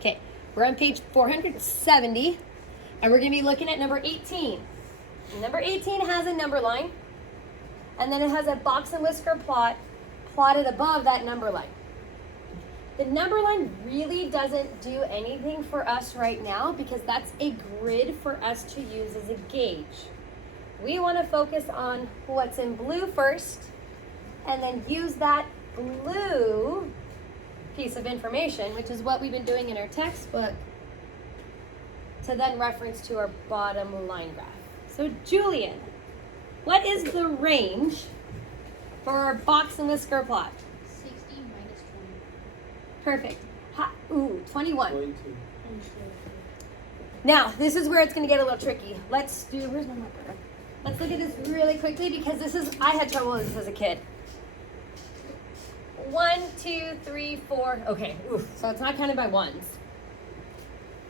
Okay, we're on page 470, and we're going to be looking at number 18. Number 18 has a number line, and then it has a box and whisker plot plotted above that number line. The number line really doesn't do anything for us right now because that's a grid for us to use as a gauge. We want to focus on what's in blue first, and then use that blue piece of information, which is what we've been doing in our textbook, to then reference to our bottom line graph. So Julian, what is the range for our box and whisker plot? 60 minus 20. Perfect. 21. 22. Now, this is where it's going to get a little tricky. Let's do, where's my marker? Let's look at this really quickly because this is, I had trouble with this as a kid. 1, 2, 3, 4. Okay, oof. So it's not counted by ones.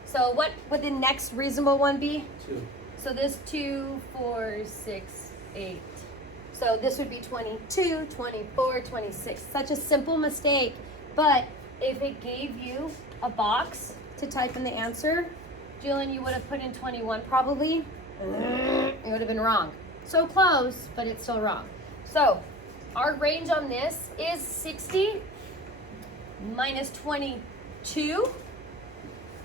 So what would the next reasonable one be? 2. So this 2, 4, 6, 8. So this would be 22, 24, 26. Such a simple mistake. But if it gave you a box to type in the answer, Julian, you would have put in 21 probably. It would have been wrong. So close, but it's still wrong. So our range on this is 60 minus 22.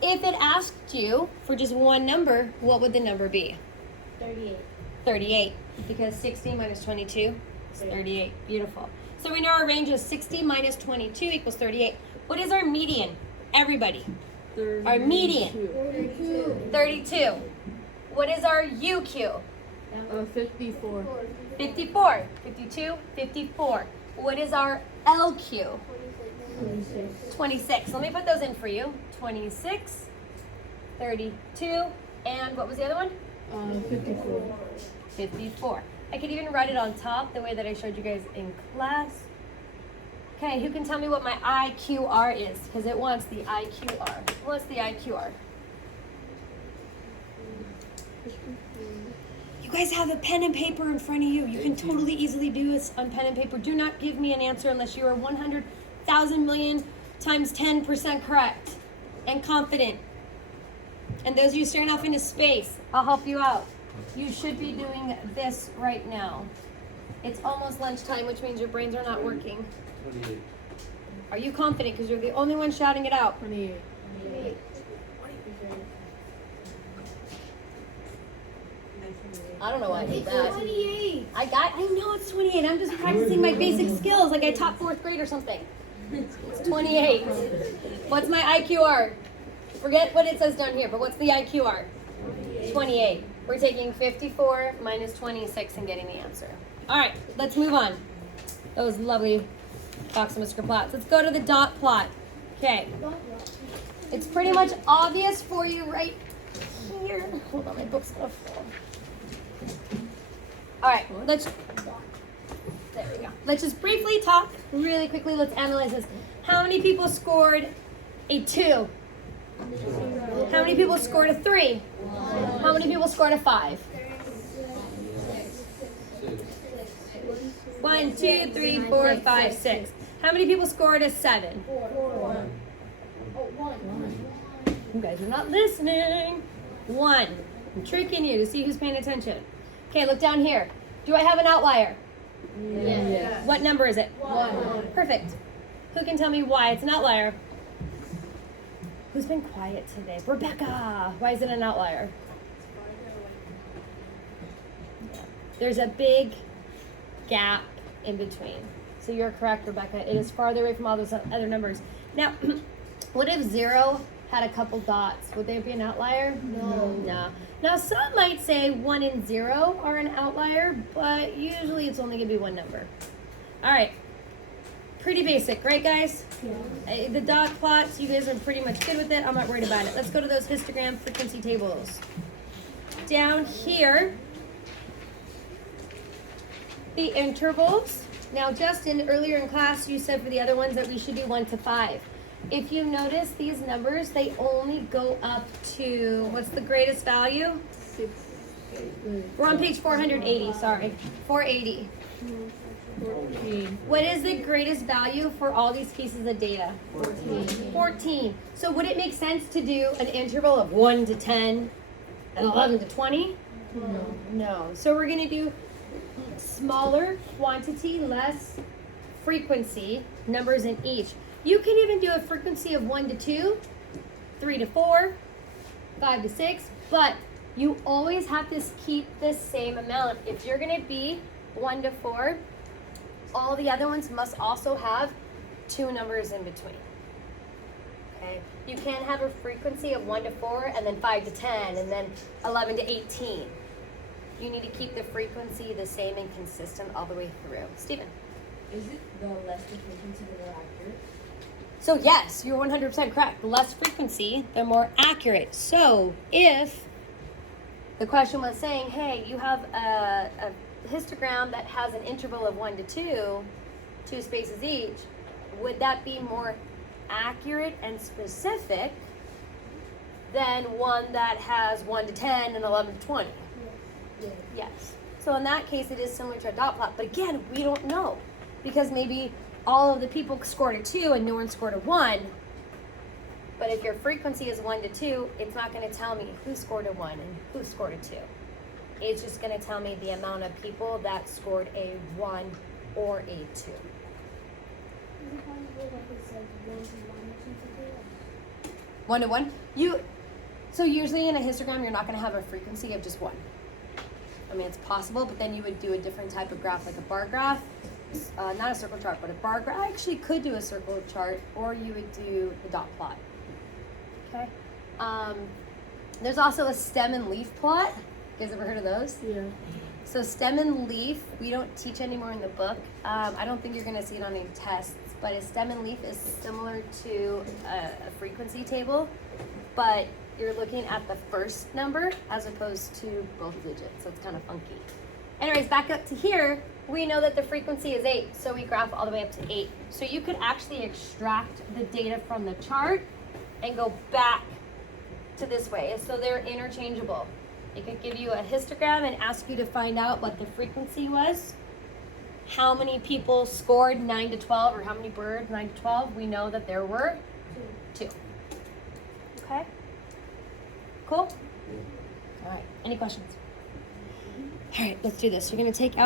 If it asked you for just one number, what would the number be? 38. 38, because 60 minus 22 is 38. Beautiful. So we know our range is 60 minus 22 equals 38. What is our median? Everybody. 32. Our median. 32. 32. What is our UQ? 54. 54. 52, 54. What is our LQ? 26. 26. Let me put those in for you. 26, 32, and what was the other one? 54. 54. I could even write it on top the way that I showed you guys in class. Okay, who can tell me what my IQR is? Because it wants the IQR. What's the IQR? You guys have a pen and paper in front of you. You can totally easily do this on pen and paper. Do not give me an answer unless you are 100,000 million times 10% correct and confident. And those of you staring off into space, I'll help you out. You should be doing this right now. It's almost lunchtime, which means your brains are not working. 28. Are you confident? Because you're the only one shouting it out. 28. 28. I don't know why I did that. 28. I know it's 28. I'm just practicing my basic skills like I taught 4th grade or something. It's 28. What's my IQR? Forget what it says down here, but what's the IQR? 28. We're taking 54 minus 26 and getting the answer. All right, let's move on. Those lovely box and whisker plots. Let's go to the dot plot. Okay. It's pretty much obvious for you right here. Hold on, my book's gonna fall. All right, there we go. Let's just briefly talk really quickly. Let's analyze this. How many people scored a 2? How many people scored a 3? How many people scored a 5? 1, 2, 3, 4, 5, 6. How many people scored a 7? 4. You guys are not listening. 1. I'm tricking you to see who's paying attention. Okay, look down here. Do I have an outlier? Yes. What number is it? 1. Perfect. Who can tell me why it's an outlier? Who's been quiet today? Rebecca. Why is it an outlier? There's a big gap in between. So you're correct, Rebecca. It is farther away from all those other numbers. Now, what if 0 had a couple dots? Would they be an outlier? No. Now, some might say 1 and 0 are an outlier, but usually it's only going to be one number. All right. Pretty basic, right, guys? Yeah. The dot plots, you guys are pretty much good with it. I'm not worried about it. Let's go to those histogram frequency tables. Down here, the intervals. Now, Justin, earlier in class, you said for the other ones that we should do 1 to 5. If you notice these numbers, they only go up to, what's the greatest value? 6. We're on page 480, sorry. 480. 14. What is the greatest value for all these pieces of data? 14. 14. So would it make sense to do an interval of 1 to 10 and 11 to 20? No. No. So we're going to do smaller quantity, less frequency, numbers in each. You can even do a frequency of 1 to 2, 3 to 4, 5 to 6, but you always have to keep the same amount. If you're going to be 1 to 4, all the other ones must also have 2 numbers in between. Okay? You can't have a frequency of 1 to 4 and then 5 to 10 and then 11 to 18. You need to keep the frequency the same and consistent all the way through. Stephen? Is it the less the frequency, the more accurate? So yes, you're 100% correct. The less frequency, the more accurate. So if the question was saying, hey, you have a histogram that has an interval of 1 to 2 spaces each, would that be more accurate and specific than one that has 1 to 10 and 11 to 20? Yes. So in that case, it is similar to a dot plot. But again, we don't know because maybe all of the people scored a 2 and no one scored a 1. But if your frequency is 1 to 2, it's not going to tell me who scored a 1 and who scored a 2. It's just going to tell me the amount of people that scored a 1 or a 2. Is it possible that it says 1 to 1 1 to 1? So usually in a histogram, you're not going to have a frequency of just 1. I mean, it's possible, but then you would do a different type of graph, like a bar graph. Not a circle chart, but a bar graph. I actually could do a circle chart, or you would do the dot plot. Okay. There's also a stem and leaf plot. You guys ever heard of those? Yeah. So stem and leaf, we don't teach anymore in the book. I don't think you're going to see it on any tests, but a stem and leaf is similar to a frequency table, but you're looking at the first number as opposed to both digits, so it's kind of funky. Anyways, back up to here, we know that the frequency is 8, so we graph all the way up to 8. So you could actually extract the data from the chart and go back to this way, so they're interchangeable. It could give you a histogram and ask you to find out what the frequency was, how many people scored 9 to 12, or how many birds 9 to 12. We know that there were 2. Okay? Cool? All right, any questions? All right, let's do this. You're gonna take out